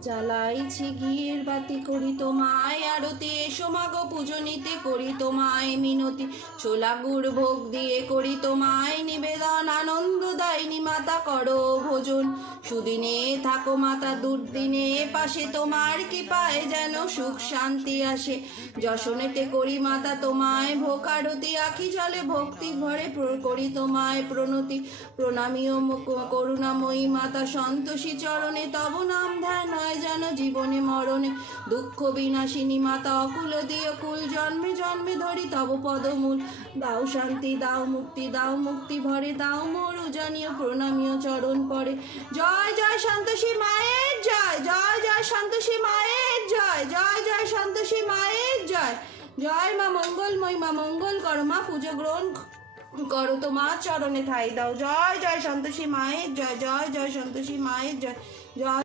জ্বালাইছি ঘিয়ের বাতি করি তোমায় আরতি, এসো মাগো পুজো নিতে করি তোমায় মিনতি। ছোলা গুড় ভোগ দিয়ে করি তোমায় নিবেদন, আনন্দ দায়নি মাতা করো ভোজন। সুদিনে থাকো মাতা দুর্দিনে পাশে, তোমার কৃপায় যেন সুখ শান্তি আসে। যশনেতে করি মাতা তোমায় ভোগ আরতি, আখি জলে ভক্তি ভরে করি তোমায় প্রণতি। প্রণামী ও করুণাময়ী মাতা সন্তোষী চরণে, তব নাম ধ্যান হয় যেন জীবনে মরণে। দুঃখ বিনাশিনী মাতা অকুল দিয় কুল, জন্মে জন্মে ধরি তব পদমূল। দাও শান্তি দাও মুক্তি, দাও মুক্তি ভরে, দাও মোর জানিও প্রণামীয় চরণ পরে। জয় জয় সন্তোষী মায়ের জয়, জয় জয় সন্তোষী মায়ের জয়, জয় জয় সন্তোষী মায়ের জয়। জয় মা মঙ্গলময়ী, মা মঙ্গল করো, মা পুজো গ্রহণ করো, তো মা চরণে ঠাই দাও। জয় জয় সন্তোষী মায়ের জয়, জয় জয় সন্তোষী মায়ের জয়, জয়।